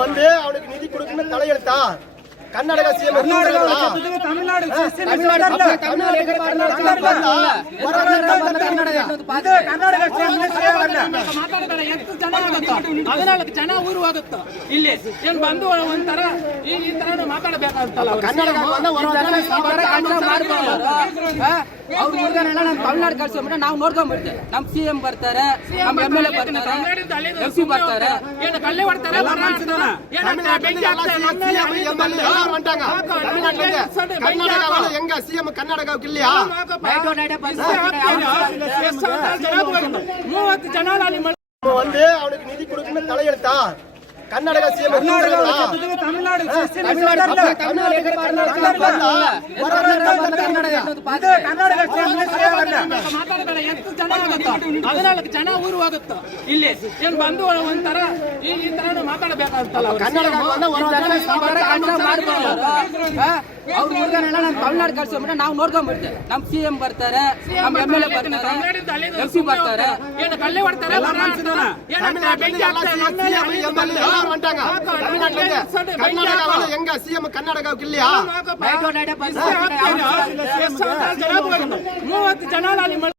வந்து அவனுக்கு நிதி கொடுக்கணும்னு தலையெழுத்தா கர்நாடக சிஎம் தமிழ்நாடு ಹದಿನಾಲ್ಕು ಜನ ಊರುವಾಗುತ್ತ ಇಲ್ಲಿ ಏನ್ ಬಂದು ಒಂಥರ ಈ ತರ ಮಾತಾಡಬೇಕಾಗುತ್ತಲ್ಲ ಅವ್ರು ಮುರುಗನೆಲ್ಲ ನಮ್ ತಮಿಳ್ನಾಡು ಕಳ್ಸ್ಕೊಂಡ್ಬಿಟ್ರೆ ನಾವು ನೋಡ್ಕೊಂಡ್ಬಿಡ್ತೇವೆ. ನಮ್ ಸಿಎಂ ಬರ್ತಾರೆ, ನಮ್ MLA ಬರ್ತಾರೆ, MC ಬರ್ತಾರೆ, ಏನು ಕಲ್ಲೆ ಹೊಡ್ತಾರೆ எங்க சிஎம் கர்நாடகாவுக்கு இல்லையா? 30 ಜನ வந்து அவனுக்கு நிதி கொடுக்கணும்னு தலையெழுத்தா கர்நாடக சிஎம் தமிழ்நாடு ಹದಿನಾಲ್ಕು ಜನ ಊರುವಾಗುತ್ತ ಇಲ್ಲಿ ಏನ್ ಬಂದು ಒಂಥರ ಈ ತರ ಮಾತಾಡಬೇಕಾಗುತ್ತಲ್ಲ ಅವ್ರು ಮುರುಗನೆಲ್ಲ ನಮ್ ತಮಿಳ್ನಾಡು ಕಳ್ಸ್ಕೊಂಡ್ಬಿಟ್ರೆ ನಾವು ನೋಡ್ಕೊಂಡ್ಬಿಡ್ತೇವೆ. ನಮ್ ಸಿಎಂ ಬರ್ತಾರೆ, ನಮ್ MLA ಬರ್ತಾರೆ, MC ಬರ್ತಾರೆ, ಏನು ಕಲ್ಲೆ ಹೊಡ್ತಾರೆ கர்நாடகாவில் எங்க சிஎம் கர்நாடகாவுக்கு இல்லையா? 30 ಜನ